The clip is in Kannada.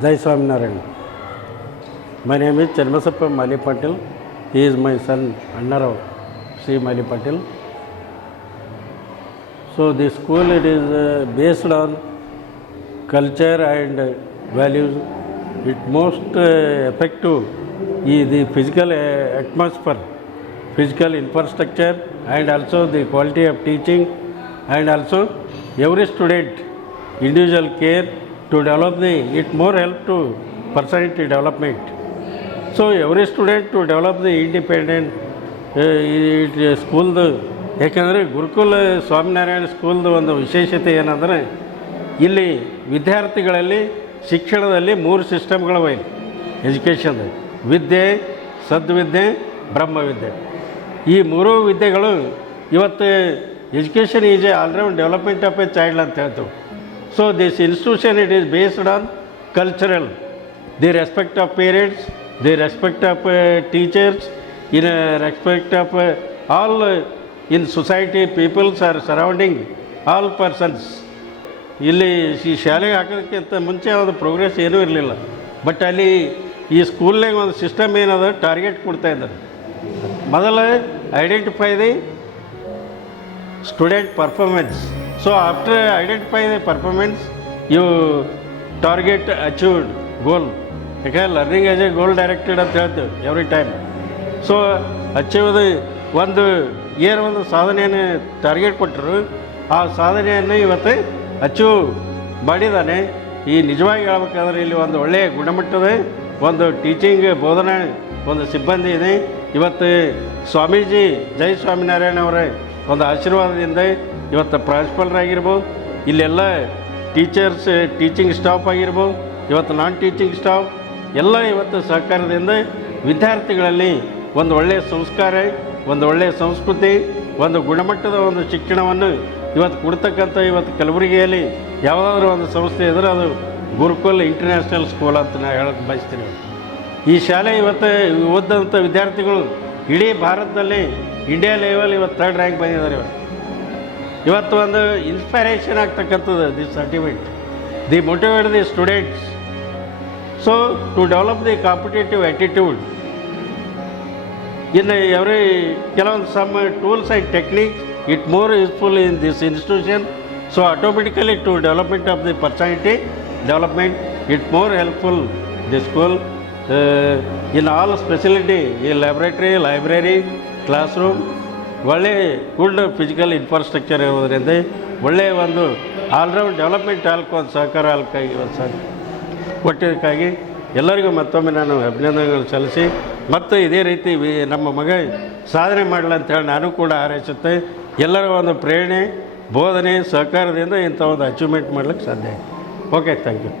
Jai Swaminarayan. My name is Chanmasappa Mali Patil. He is my son, Annarao Sri Mali Patil. So the school it is based on culture and values. It most effective is the physical atmosphere, physical infrastructure, and also the quality of teaching, and also every student individual care to develop it more help to personality development. So every student to develop the independent ಸ್ಕೂಲ್ದು ಯಾಕೆಂದರೆ ಗುರುಕುಲ ಸ್ವಾಮಿನಾರಾಯಣ ಸ್ಕೂಲ್ದು ಒಂದು ವಿಶೇಷತೆ ಏನಂದರೆ ಇಲ್ಲಿ ವಿದ್ಯಾರ್ಥಿಗಳಲ್ಲಿ ಶಿಕ್ಷಣದಲ್ಲಿ 3 ಸಿಸ್ಟಮ್ಗಳಿವೆ. ಎಜುಕೇಷನ್ ವಿದ್ಯೆ, ಸದ್ವಿದ್ಯೆ, ಬ್ರಹ್ಮವಿದ್ಯೆ. ಈ 3 ವಿದ್ಯೆಗಳು ಇವತ್ತು education is A all-round development of A child ಅಂತ ಹೇಳ್ತೀವಿ. So this institution it is based on cultural, the respect of parents, the respect of teachers, in respect of all in society, peoples are surrounding all persons. ಇಲ್ಲಿ ಈ ಶಾಲೆಗೆ ಹಾಕೋದಕ್ಕಿಂತ ಮುಂಚೆ ಒಂದು ಪ್ರೋಗ್ರೆಸ್ ಏನೂ ಇರಲಿಲ್ಲ. ಬಟ್ ಅಲ್ಲಿ ಈ ಸ್ಕೂಲ್ನಾಗ ಒಂದು ಸಿಸ್ಟಮ್ ಏನದ ಟಾರ್ಗೆಟ್ ಕೊಡ್ತಾ ಇದ್ದಾರೆ. ಮೊದಲು identify the student performance. So after identify the performance you target achieved goal. ಯಾಕಂದರೆ learning as a goal directed ಅಂತ ಹೇಳ್ತೇವೆ ಎವ್ರಿ ಟೈಮ್. ಸೊ ಅಚೀವ್ದು ಒಂದು ಸಾಧನೆಯನ್ನು ಟಾರ್ಗೆಟ್ ಕೊಟ್ಟರು, ಆ ಸಾಧನೆಯನ್ನು ಇವತ್ತು ಅಚೀವ್ ಮಾಡಿದ್ದಾನೆ. ಈ ನಿಜವಾಗಿ ಹೇಳ್ಬೇಕಾದ್ರೆ ಇಲ್ಲಿ ಒಂದು ಒಳ್ಳೆಯ ಗುಣಮಟ್ಟದ ಒಂದು ಟೀಚಿಂಗ್ ಬೋಧನಾ ಒಂದು ಸಿಬ್ಬಂದಿ ಇದೆ. ಇವತ್ತು ಸ್ವಾಮೀಜಿ ಜೈ ಸ್ವಾಮಿನಾರಾಯಣ ಅವರ ಒಂದು ಆಶೀರ್ವಾದದಿಂದ ಇವತ್ತು ಪ್ರಾಂಶುಪಾಲರಾಗಿರ್ಬೋದು, ಇಲ್ಲೆಲ್ಲ ಟೀಚರ್ಸ್ ಟೀಚಿಂಗ್ ಸ್ಟಾಫ್ ಆಗಿರ್ಬೋದು, ಇವತ್ತು ನಾನ್ ಟೀಚಿಂಗ್ ಸ್ಟಾಫ್ ಎಲ್ಲ ಇವತ್ತು ಸಹಕಾರದಿಂದ ವಿದ್ಯಾರ್ಥಿಗಳಲ್ಲಿ ಒಂದು ಒಳ್ಳೆಯ ಸಂಸ್ಕಾರ, ಒಂದು ಒಳ್ಳೆಯ ಸಂಸ್ಕೃತಿ, ಒಂದು ಗುಣಮಟ್ಟದ ಒಂದು ಶಿಕ್ಷಣವನ್ನು ಇವತ್ತು ಕೊಡ್ತಕ್ಕಂಥ ಇವತ್ತು ಕಲಬುರಗಿಯಲ್ಲಿ ಯಾವುದಾದ್ರೂ ಒಂದು ಸಂಸ್ಥೆ ಇದ್ದರೆ ಅದು ಗುರುಕುಲ್ ಇಂಟರ್ನ್ಯಾಷನಲ್ ಸ್ಕೂಲ್ ಅಂತ ನಾನು ಹೇಳಕ್ಕೆ ಬಯಸ್ತೀನಿ. ಈ ಶಾಲೆ ಇವತ್ತು ಓದಿದಂಥ ವಿದ್ಯಾರ್ಥಿಗಳು ಇಡೀ ಭಾರತದಲ್ಲಿ ಇಂಡಿಯಾ ಲೆವೆಲ್ ಇವತ್ತು 3rd ರ್ಯಾಂಕ್ ಬಂದಿದ್ದಾರೆ. ಇವತ್ತು ಒಂದು ಇನ್ಸ್ಪೈರೇಷನ್ ಆಗ್ತಕ್ಕಂಥದ್ದು this certificate, the motivate the students. So to develop the competitive attitude in every some tools and techniques, it more useful in this institution. So automatically to development of the personality development, it more helpful the school in all specialty, in laboratory, library, classroom, ಒಳ್ಳೆ ಗುಡ್ ಫಿಸಿಕಲ್ ಇನ್ಫ್ರಾಸ್ಟ್ರಕ್ಚರ್ ಇರೋದ್ರಿಂದ ಒಳ್ಳೆಯ ಒಂದು ಆಲ್ರೌಂಡ್ ಡೆವಲಪ್ಮೆಂಟ್ ಒಂದು ಸಹಕಾರ ಕೊಟ್ಟಿದ್ದಕ್ಕಾಗಿ ಎಲ್ಲರಿಗೂ ಮತ್ತೊಮ್ಮೆ ನಾನು ಅಭಿನಂದನೆಗಳು ಸಲ್ಲಿಸಿ, ಮತ್ತು ಇದೇ ರೀತಿ ನಮ್ಮ ಮಗ ಸಾಧನೆ ಮಾಡಲಿ ಅಂತೇಳಿ ನಾನು ಕೂಡ ಹಾರೈಸುತ್ತೆ. ಎಲ್ಲರ ಒಂದು ಪ್ರೇರಣೆ, ಬೋಧನೆ, ಸಹಕಾರದಿಂದ ಇಂಥ ಒಂದು ಅಚೀವ್ಮೆಂಟ್ ಮಾಡಲಿಕ್ಕೆ ಸಾಧ್ಯ. Okay, thank you.